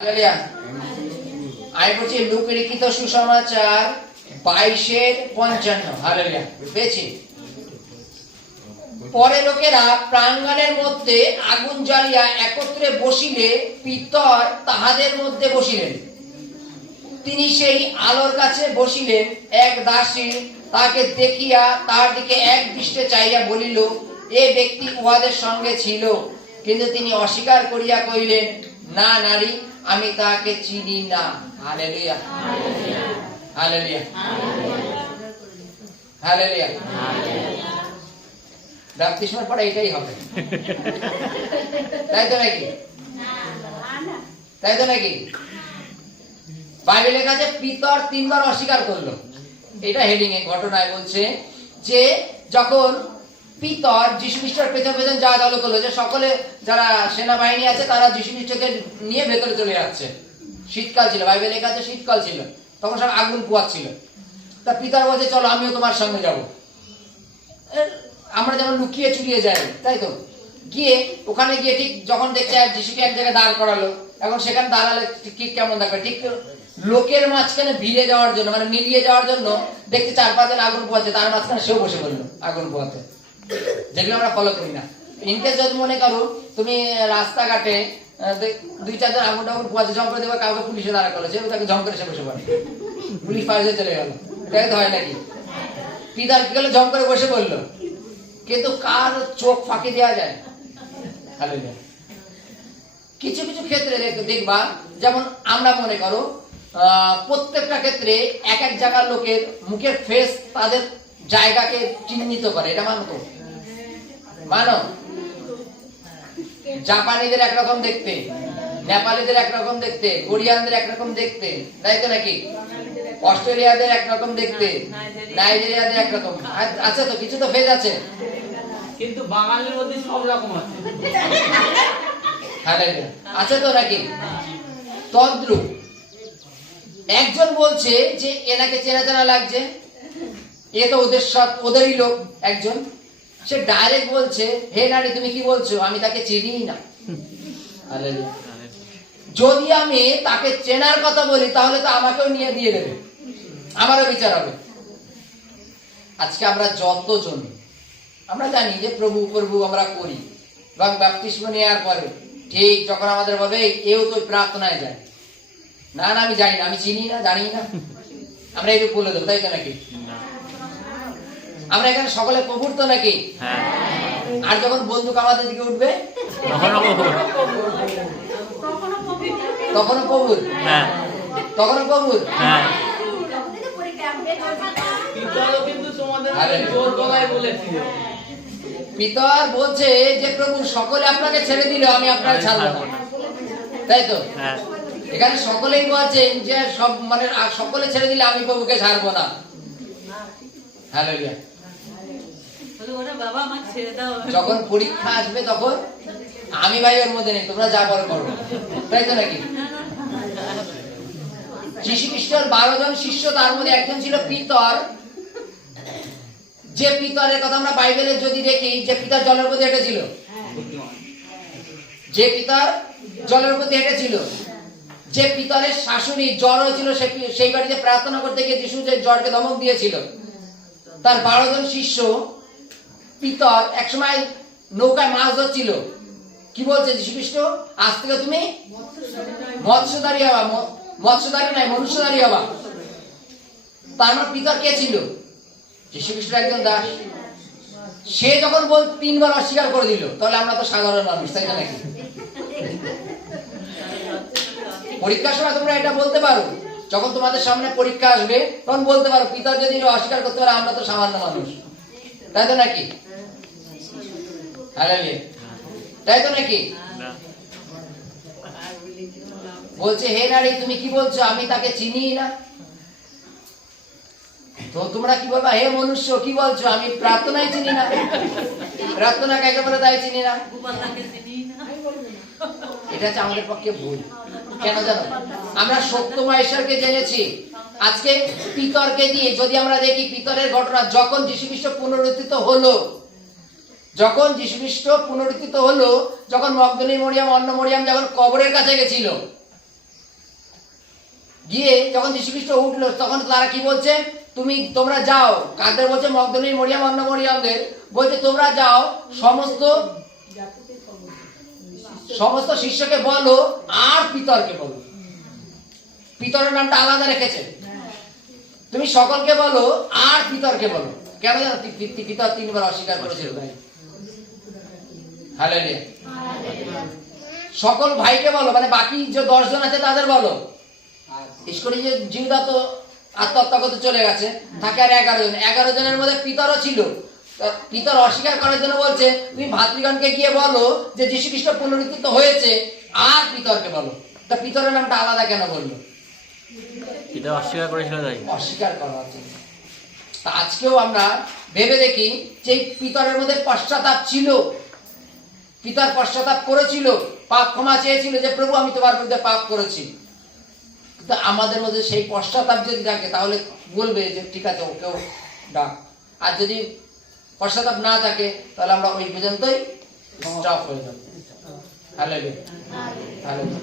আমি বলছি লোকলিখিত সুসমাচার 22:55। হালেলুয়া। পেয়েছি। পরে লোকেরা প্রাঙ্গণের মধ্যে আগুন জ্বালিয়া একত্রে বসিলে পিতর তাহাদের মধ্যে বসিলেন। তিনি সেই আলোর কাছে বসিলেন। এক দাসী তাকে দেখিয়া তার দিকে এক দৃষ্টে চাইয়া বলিল, এ ব্যক্তি উহাদের সঙ্গে ছিল। কিন্তু তিনি অস্বীকার করিয়া কহিলেন, না নারী, আমি তাকে চিনি না। Hallelujah, hallelujah, hallelujah. বাপ্তিস্মার পরে এটাই হবে, তাই তো নাকি? তাই তো নাকি? বাইবেলের কাছে পিতর 3 বার অস্বীকার করলো। এটা হেডিং এ ঘটনায় বলছে যে যখন পিতর যীশু খ্রিস্টের পেছন পেছন যা দল করলো, যে সকলে যারা সেনাবাহিনী আছে তারা যীশু খ্রিস্টকে নিয়ে ভেতরে চলে যাচ্ছে। শীতকাল ছিল, বাইবেলের কাছে শীতকাল ছিল, তখন সব আগুন পোয়াচ্ছিল। তা পিতর বলছে, চলো আমিও তোমার সঙ্গে যাব। আমরা যেমন লুকিয়ে চুরিয়ে যাই, তাই তো? গিয়ে ওখানে গিয়ে ঠিক যখন দেখছে যীশুকে এক জায়গায় দাঁড় করালো, এখন সেখানে দাঁড়ালে ঠিক কেমন থাকবে? ঠিক লোকের মাঝখানে ভিড়ে যাওয়ার জন্য, মানে মিলিয়ে যাওয়ার জন্য দেখতে 4-5 জন আগুন পোয়াচ্ছে, তার মাঝখানে সেও বসে পড়লো আগুন পোয়াতে। যেগুলো আমরা ফলো করি না। ইনকেস যদি মনে করো তুমি রাস্তাঘাটে 2-4 জন আগুন টাগুন পোয়াচ্ছে, ঝম করে দেবে, কাউকে পুলিশে দাঁড়া করেছে, তাকে ঝম করে সে বসে পড়ে, পুলিশ পালিয়ে চলে গেল। এটাই তো হয় নাকি? পিতার কি গেলে ঝম করে বসে পড়লো, কিন্তু কার চোখ ফাঁকি দেওয়া যায়? হালেলুয়া। কিছু কিছু ক্ষেত্রে দেখবা, যেমন আমরা মনে করো প্রত্যেকটা ক্ষেত্রে এক এক জায়গার লোকের মুখের ফেস তাদের জায়গাকে চিহ্নিত করে। এটা মানো তো? মানো? জাপানিদের একরকম দেখতে, নেপালিদের একরকম দেখতে, কোরিয়ানদের একরকম দেখতে, তাই তো নাকি? অস্ট্রেলিয়াদের একরকম দেখতে, নাইজেরিয়াদের একরকম। আচ্ছা, তো কিছু তো ফেস আছে, কিন্তু বাঙালির মধ্যে সব রকম আছে। আছে তো নাকি? তদ্রূপ একজন বলছে যে এনাকে চেনা চেনা লাগছে, এ তো ওদেরই লোক। একজন সে ডাইরেক্ট বলছে, হে নারী, তুমি কি বলছো? আমি তাকে চিনি না। যদি আমি তাকে চেনার কথা বলি, তাহলে তো আমাকেও নিয়ে দিয়ে দেবে, আমারও বিচার হবে। আজকে আমরা যতজন আমরা জানি যে প্রভু প্রভু আমরা করি, এবং বাপ্তিস্ম নেওয়ার পরে ঠিক যখন আমাদের বলবে এও তো প্রার্থনায় যায়, না না আমি জানি না, আমি চিনি না, জানি না, আমরা একটু বলে দেবো, তাই তো নাকি? আমরা এখানে সকলে প্রভুর তো নাকি? আর যখন বন্দুক আমাদের দিকে উঠবে তখনও প্রভুর, তখনও প্রভুর। পিতর বলছে যে প্রভু সকলে আপনাকে ছেড়ে দিল, আমি আপনাকে ছাড়বো না, তাই তো? এখানে সকলেই বলছেন যে সব মানে সকলে ছেড়ে দিলে আমি প্রভুকে ছাড়বো না। হালেলুয়া। যখন পরীক্ষা আসবে তখন আমি ভাই ওর মধ্যে নেই, তোমরা যা করো করো, তাই তো নাকি? যীশু খ্রিস্টের 12 জন শিষ্য, তার মধ্যে একজন ছিল পিতর। যে পিতরের কথা আমরা বাইবেলে যদি দেখি, যে পিতর জলের উপর হেঁটেছিল, যে পিতর জলের উপর হেঁটেছিল, যে পিতরের শাশুড়ি জ্বর হয়েছিল, সেই বাড়িতে প্রার্থনা করতে গিয়ে যিশু যে জ্বরকে ধমক দিয়েছিল, তার 12 জন শিষ্য পিতর একসময় নৌকায় মাছ ধরছিল। কি বলছে যীশু খ্রিস্ট? আজ থেকে তুমি মৎস্যধারী হবা, মৎস্যধারী নয়, মনুষ্যধারী হবা। তার মানে পিতর কে ছিল? যীশু খ্রিস্টের একজন দাস। সে যখন 3 বার অস্বীকার করে দিল, তাহলে আমরা তো সাধারণ মানুষ, তাই না নাকি? পরীক্ষার সময় তোমরা এটা বলতে পারো, যখন তোমাদের সামনে পরীক্ষা আসবে তখন বলতে পারো, পিতর যদি অস্বীকার করতে পারে, আমরা তো সামান্য মানুষ, তাই তো নাকি? হালেলুয়া, তাই তো নাকি? বলছে, হে নারী, তুমি কি বলছো? আমি তাকে চিনি না। তো তোমরা কি বলবা? হে মনুষ্য, কি বলছো? আমি প্রার্থনায় চিনি না। প্রার্থনা কাকে বলে তাই চিনি না। এটা হচ্ছে আমাদের পক্ষে ভুল। কেন জানো? আমরা সত্যময় ঈশ্বরকে জেনেছি। আজকে পিতরকে দিয়ে যদি আমরা দেখি পিতরের ঘটনা, যখন যীশু খ্রিস্ট পুনরুত্থিত হলো, যখন যীশু খ্রিস্ট পুনরুত্থিত হলো, যখন মগদলিনী মরিয়ম, অন্য মরিয়ম যখন কবরের কাছে গেছিল, গিয়ে যখন যীশু খ্রিস্ট উঠলো তখন তারা কি বলছে, তোমরা যাও, কাদের বলছে, মগদলিনী মরিয়াম, অন্য মরিয়ামদের বলছে তোমরা যাও, সমস্ত শিষ্যকে বলো আর পিতরকে বলো। পিতরের নামটা আলাদা রেখেছে, তুমি সকলকে বলো আর পিতরকে বলো। কেন জানো? পিতর 3 বার অস্বীকার করেছিল। হালেলুয়া। সকল ভাইকে বলো, মানে বাকি যে 10 জন আছে তাদের বলো। ঈশ্বরী যে জিউদা তো আত্মহত্যা করতে চলে গেছে, থাকে আর 11 জন। 11 জনের মধ্যে পিতরও ছিল। পিতর অস্বীকার করার জন্য বলছে তুমি ভাতৃগণকে গিয়ে বলো যে যীশু খ্রিস্ট পুনরুত্থিত হয়েছে, আর পিতরকে বলো। তা পিতরের নামটা আলাদা কেন বললো? পিতর অস্বীকার করেছিল তাই। অস্বীকার করা হচ্ছে। তা আজকেও আমরা ভেবে দেখি যে পিতরের মধ্যে পশ্চাতাপ ছিল। পিতর পশ্চাতাপ করেছিল, পাপ ক্ষমা চেয়েছিল যে প্রভু আমি তোমার বিরুদ্ধে পাপ করেছি। কিন্তু আমাদের মধ্যে সেই পশ্চাতাপ যদি থাকে তাহলে বলবে যে ঠিক আছে ওকেও ডাক। আর যদি পশ্চাতাপ না থাকে তাহলে আমরা ওই পর্যন্তই স্টপ হয়ে যাবো। হালেলুয়া। হালেলুয়া।